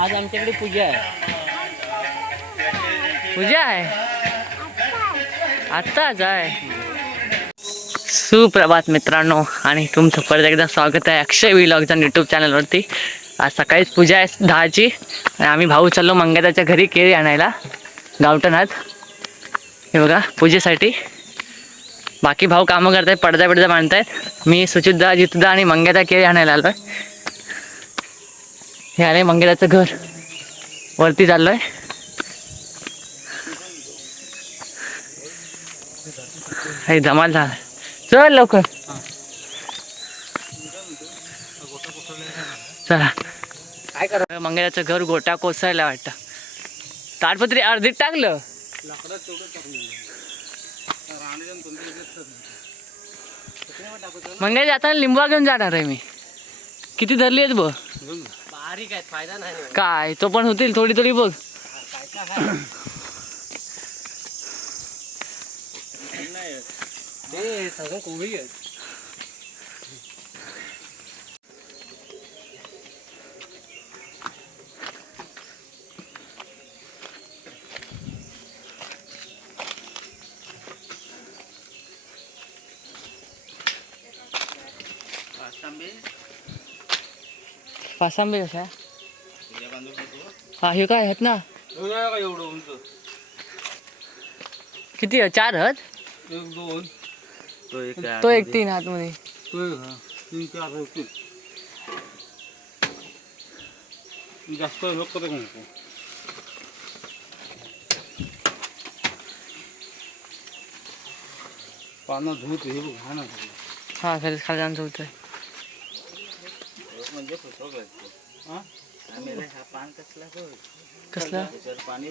आज आमच्याकडे पूजा आहे. पूजा आहे आत्ताच आहे. सुप्रभात मित्रांनो, आणि तुमचं परत एकदा स्वागत आहे अक्षय व्लॉगच्या यूट्यूब चॅनलवरती. आज सकाळीच पूजा आहे 10ची आणि आम्ही भाऊ चाललो मंगेताच्या घरी केळी आणायला गावठणात. हे बघा पूजेसाठी. बाकी भाऊ कामं करतायत, पडदा बांधतायत. मी सुचितदा, जितदा आणि मंगेता केळी आणायला आलोय. हे आले मंगेताचं घर, वरती चाललोय. हे धमाल झाला. चल लवकर चला. काय करा, मंगेताचं घर गोटा कोसळला वाटतं. ताडपत्री अर्धीत टाकलं. मंगेता जाताना लिंबा घेऊन जाणार आहे मी. किती धरली आहेत बघ. बारीक आहेत, फायदा नाही काय. तो पण होतील थोडी थोडी बघ. सगळं कोबी आहे. पासांबे कशा. हा हे काय आहेत ना. एवढं उंच. किती आहे? 4 आहेत. 1 2 तो एक 3 हात मध्ये. 3 4 होतील. जास्त लोक नको. पानं धुत हे बघ. हा ना. हा खाली जाऊन होतंय. म्हणजे पान कसला पाणी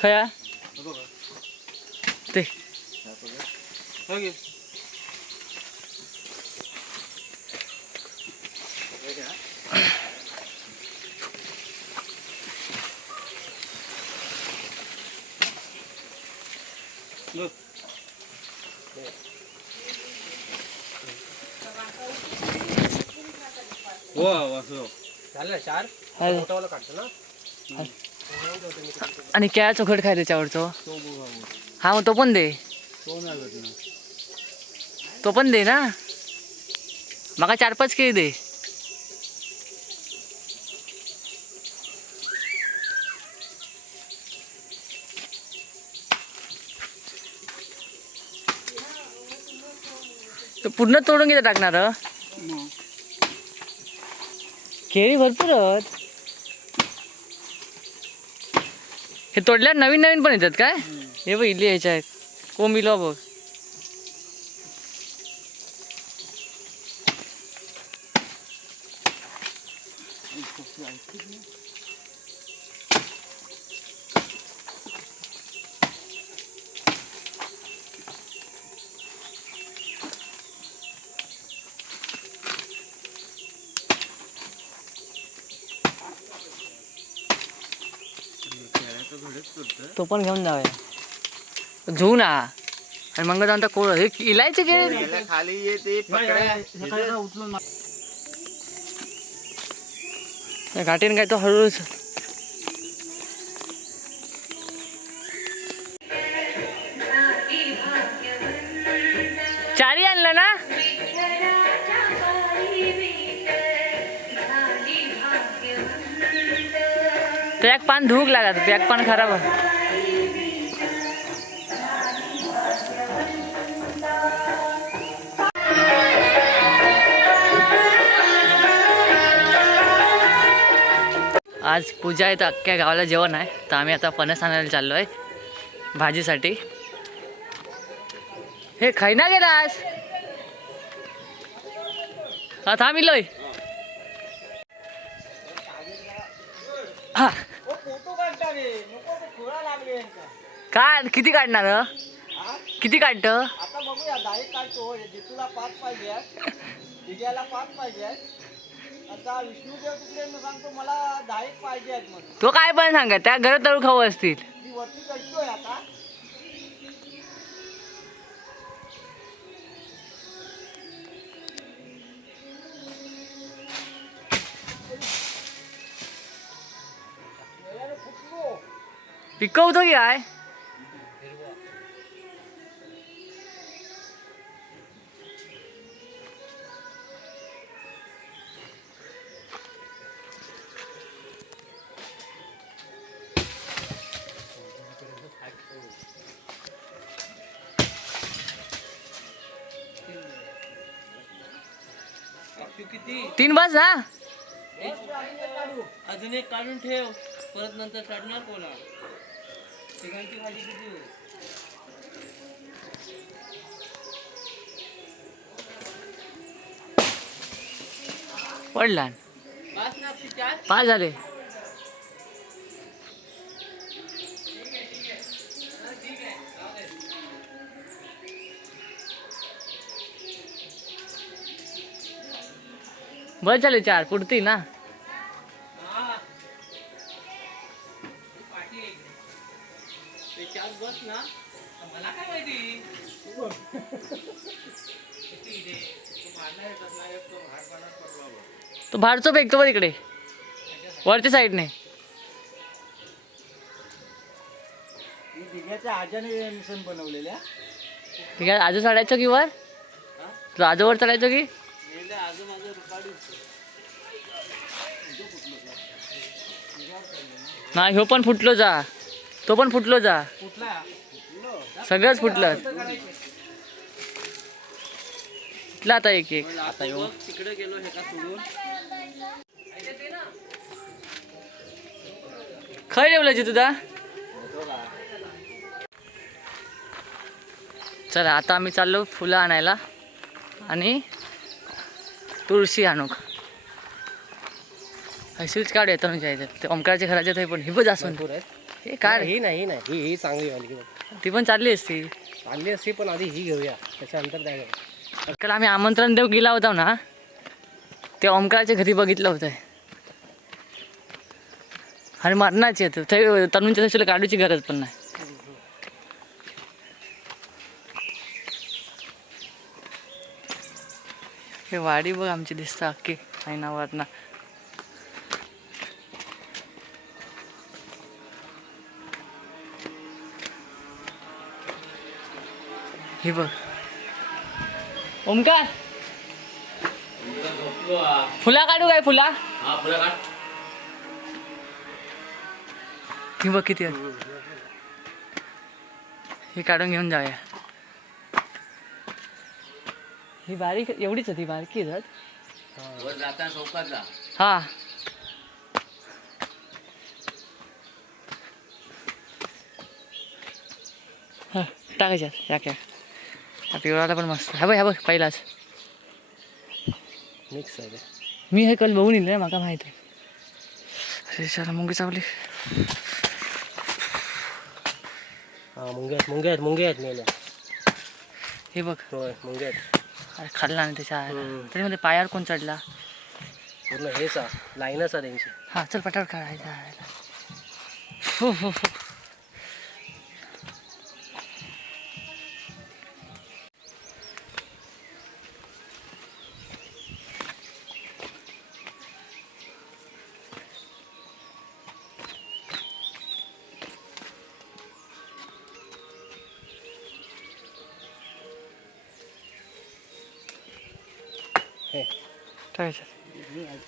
खया ते आणि क्या चोखट खाय त्याच्यावरचो. हा मग तो पण दे. तो पण दे ना. मग 4-5 केळी दे. तो पूर्ण तोडून किती टाकणार. केळी भरपूर आहेत. हे तोडल्यावर नवीन नवीन पण येतात काय. हे बघ इली यायच्या आहेत. कोंबिलो बघ. तो पण घेऊन जाऊया झू ना. आणि मग जाऊन कोळ हे इलायचे गेले खाली येते उचलून. घाटीन काय तो हळूच. चारी आणलं ना. तो एक पान धूक लागत. ते एक पान खराब. आज पूजा आहे तर अख्ख्या गावाला जेवण आहे. तर आम्ही आता फणस आणायला चाललो आहे भाजीसाठी. हे खाई ना गेलास. हा थांबिलोय. हा काय किती काढणार. किती काढत. आता बघूया 10 काढतो. जितूला 5 पाहिजे. विजयाला 5 पाहिजे. आता विष्णुदेव तिकडे सांगतो मला 10 पाहिजे आहेत म्हणून. तो काय पण सांगा. त्या घरात तळू खाऊ असतील. मी वरती चढतोय आता. पिकवतो की काय? किती 3 बस हा. अजून एक काढून ठेव, परत नंतर चढणार कोणा. तिघांची भाजी किती होईल? पडला. पाच ना आपली 4. 5 झाले. बस झाले 4 पुरती ना. ते 4 बस ना, मला काय माहिती. तो बाहेरचं फेकतो बघ इकडे वरच्या साईडने. दिघ्याच्या आजाने मिशन बनवलेल्या. ठीक आहे, आजू चढायचं की वर? तुला आजूवर चढायचं की? आजू माझं रुपाडी नाही, ह्यो पण फुटलो जा, तो पण फुटलो जा, कुठला सगळंच फुटलं. फुटलं आता एक एक. आता तिकडे गेलो हे का सोडून. खय ठेवलं तुझा? चला आता आम्ही चाललो फुलं आणायला आणि तुळशी आणू. स्विच काढ येतो ना जायचं ते ओमकारच्या घराच्या थंय पण ही बघ जास्वंद. हे काढ. ही नाही ही चांगली वाली. ती पण चालली असती. चालली असती पण आधी ही घेऊया, त्याच्यानंतर काय घेऊया. काल आम्ही आमंत्रण देऊ गेला होता ना, ते ओमकारच्या घरी बघितलं होतं आणि मरणाची येतं ते तरुणच्या दिवशीला काढूची गरज पण नाही. हे वाडी बघ आमची दिसतं अख्खी ऐनावरना. हे बघ ओमकार, फुला काढू काय? फुला ही बघ किती आहेत. हे काढून घेऊन जाऊया. ही बारीक एवढीच होती, बारकी आहेत. हा टाकायच्यात या काय. पिवळाला पण मस्त. हा बघ हा बघ पहिलाच मिक्स आहे. मी हे कल बघून येईल ना, माका माहित आहे. अरे चला मुंगी चावली. हा मुंग्या आहेत मेल्या. हे बघ. होय मुंग्या आहेत. अरे खाल्ला ना त्याच्या तरी मध्ये पायावर कोण चढला. पूर्ण हेच लाईनच आहे त्यांची. हा चल पटावर काढायचा. हो हो हो.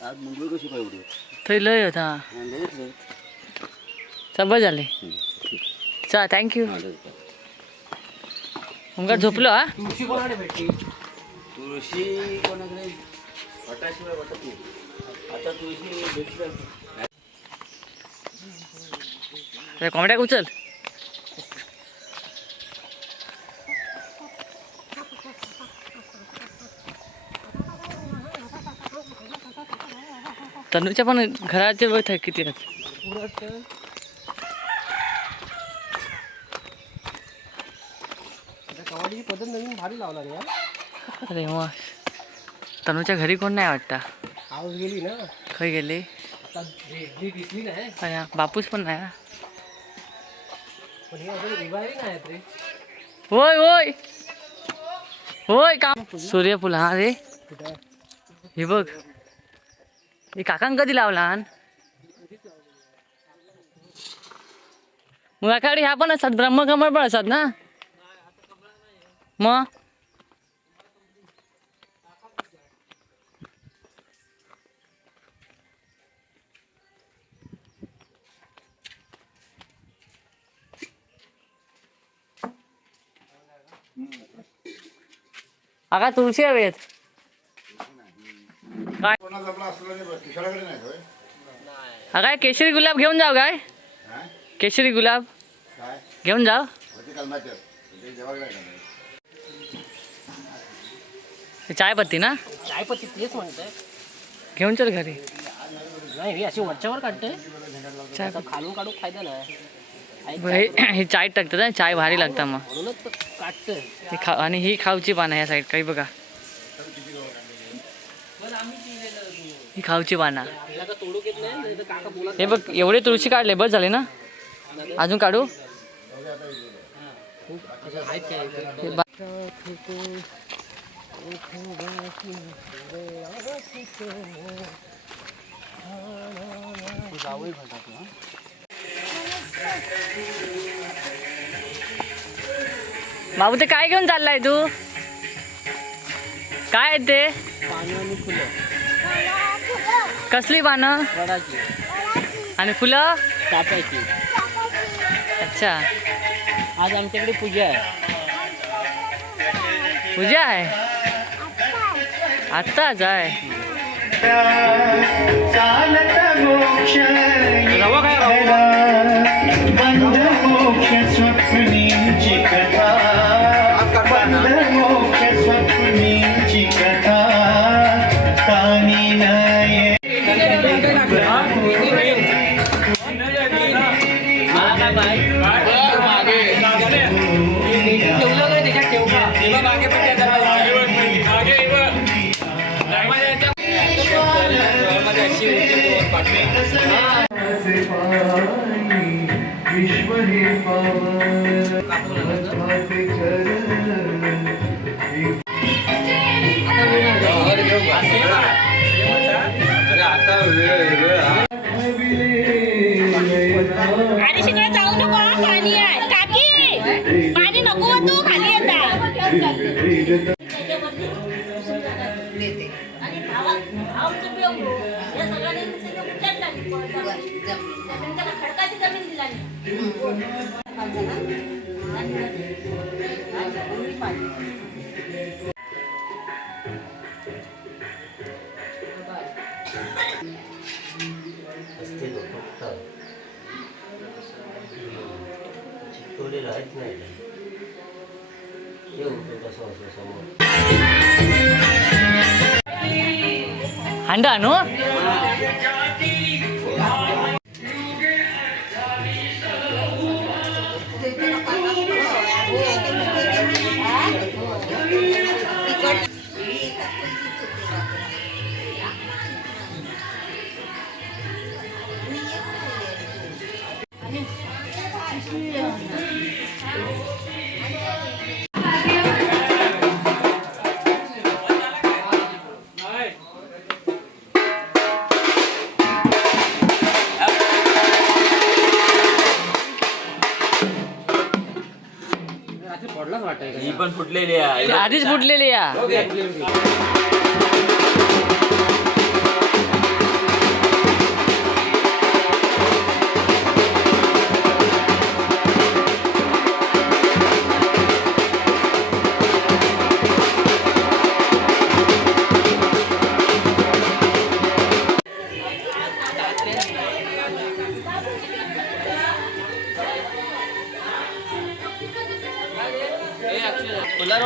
आज मुंबई कशी पाहिजे थंय लय होता. सगळं झाले. चला थँक्यू. ओमकार झोपलो हा. तुळशी कोणाकडे भेटली? तुळशी कोणाकडे वटाशिवाय वाटत नाही. आता तुळशी भेटली. कोंबड्या उचल. तनुच्या पण घराचे बघ किती आहेत. कवाडीची पद्धत नवीन भारी लावला रे. अरे मग तनुच्या घरी कोण नाही वाटतं. आवाज गेली ना. खय गेले. आता दिसली नाही. बापूस पण नाही. पण हे अजून रिवायरी नाही आहेत रे. होय होय होय काम सूर्यफूल. हा रे हे बघ. हे काकांक कधी लावला. मुलाकडे ह्या पण असतात, ब्रह्मकमळ पण असतात ना मग. आका तुळशी हवेत काय. काय केशरी गुलाब घेऊन जाऊ काय. केशरी गुलाब घेऊन जाऊ. चाय पत्ती ना. चाय पत्ती तेच म्हणतोय. घेऊन चल घरी. नाही हे अशी वरच्यावर काढते. चाय खालून काढून फायदा नाही. हे चाय टाकतात ना, चाय भारी लागतं मग. म्हणूनच काढतोय. आणि ही खाऊची पानं ह्या साईड काही बघा. ही खाऊची पानं. हे बघ एवढे तुळशी काढले बस झाले ना. अजून काढू. बाबू ते काय घेऊन चाललाय तू. काय आहे ते. पानं आणि फुलं. कसली पानं. वडाची आणि फुलं चाफ्याची. अच्छा आज आमच्याकडे पूजा आहे. पूजा आहे आत्ताच आहे. रवा काय बंद मोक्ष स्वप्नीची कथा. बंद मोक्ष स्वप्नीची कथा. कानी नये विश्व हे आणि तिकडे जाऊ नको हा, पाणी आहे. काकी पाणी नको तू खाली येता. खडकाची जमीन दिला राहत नाही. हांडा नो. ही पण फुटलेली आहे. आधीच फुटलेली या.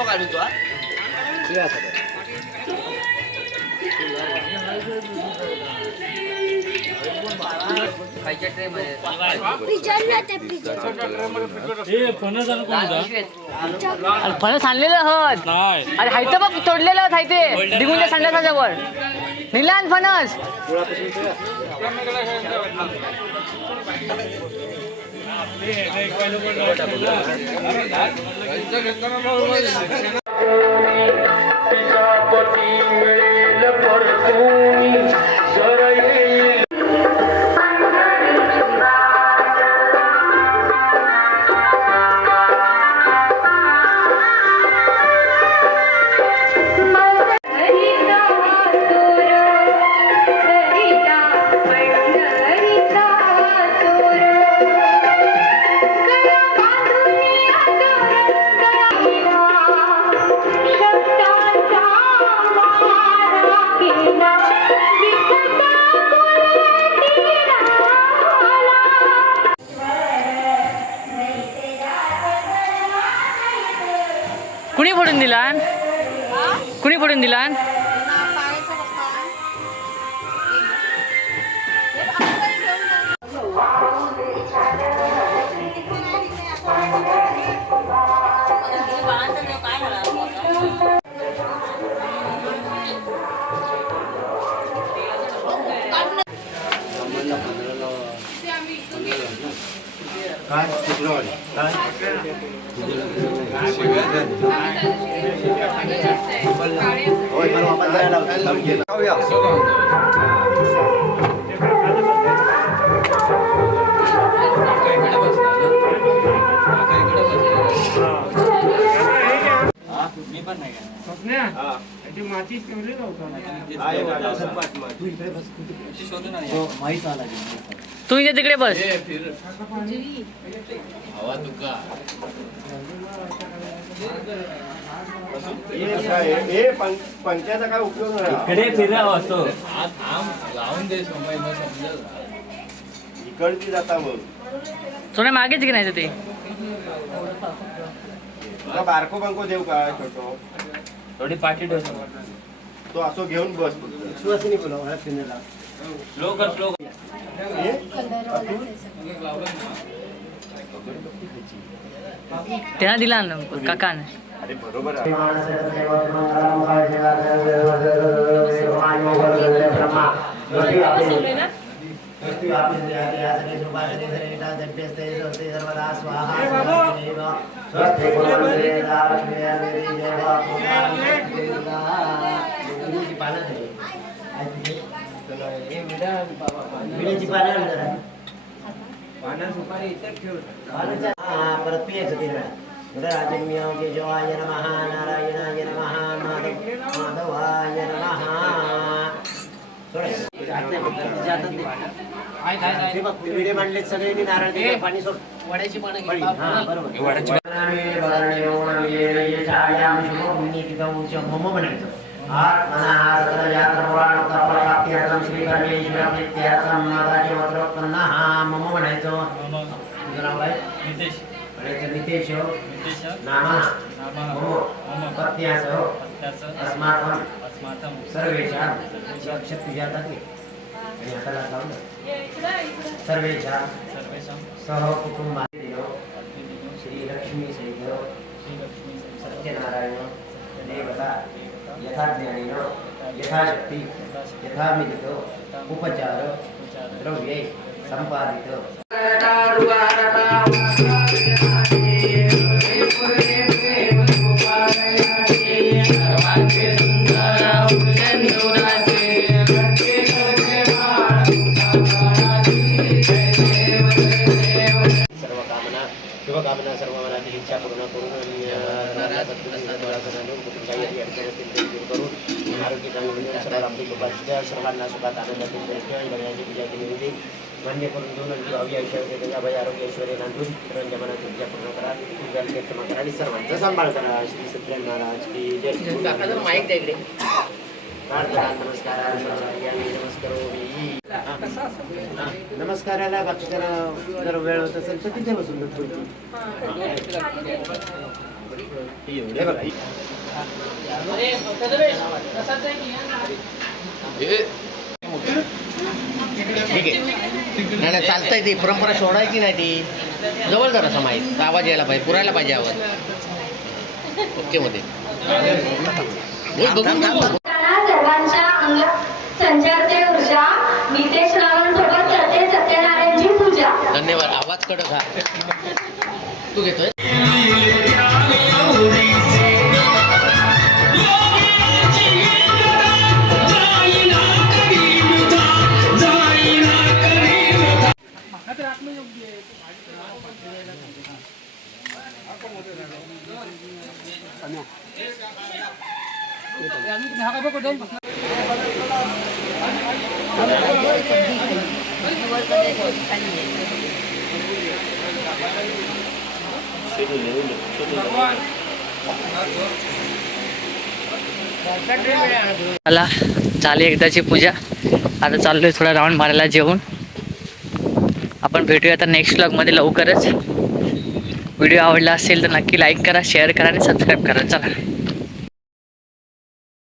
काढू तू. फणस आणलेलं हत. अरे हायचं बघ तोडलेलं हत हायते दिगुंच्या संडासाजवळ. निलान फणस. सोडून दिला काय शुक्रवारी काय होय मला वापस जायला तू इथे तिकडे बस पंख्याचा काय उपयोग नाही इकडे फिराव असतो इकडची जाता मग सोन्या मागेच की नाही ते तुला बारको बंको देऊ का छोटो थोडी पाठी ठेव तो असो घेऊन बस विश्वासाने बोला फिरण्याला स्लो कर स्लो त्यांना दिला ना काकाने अरे बरोबर परत पियायचं ते राजम्य जवाय नमः नारायणाय नमः माधवाय नमः व्हिडिओ मांडले सगळ्यांनी नारळ दिले पाणी सोड वड्याची पानं मम बनायचं मम म्हणायचं तुझं नाव काय नितेश नाम पत्न्यास अस्माकं सर्वेषां शक्ती जातात आणि हाताला लावलं सर्वेषां सह कुटुंबातील श्री लक्ष्मी शेखर सत्यनारायण देवता यथा ज्ञानेन यथाशक्ती यथामित उपचार द्रव्ये संपादित शुभकामना सर्व मनातील इच्छा पूर्ण करून करून आरोग्य चांगले सर्व आपली कृपा सर्वांना सुखात आनंदातील गणपतीची पूजा केली होती मान्य करून घेऊन अवघी ऐश्वर्य गंगाबाई आरोग्य ऐश्वर्य नांदून सर्वांच्या मनाची पूजा पूर्ण करा पूजाला क्षमा करा आणि सर्वांचा सांभाळ करा श्री सत्यनारायण महाराज की जय माईक द्या इकडे नमस्कार नमस्काराला बाकी जर वेळ होत असेल तर तिथे बसून नाही चालतंय ती परंपरा सोडायची नाही ती जवळ जरा माहीत आवाज यायला पाहिजे पुरायला पाहिजे आवाज ओके मध्ये सर्वांच्या अंगात संचारते ऊर्जा नितेश रावांसोबत करते सत्यनारायणची पूजा. धन्यवाद. आवाज कडक हा तू घेतोय. मला झाली एकदाची पूजा. आता चाललोय थोडा राऊंड मारायला जेवून. आपण भेटूया आता नेक्स्ट व्लॉगमध्ये लवकरच. व्हिडिओ आवडला असेल तर नक्की लाईक करा, शेअर करा आणि सबस्क्राईब करा. चला.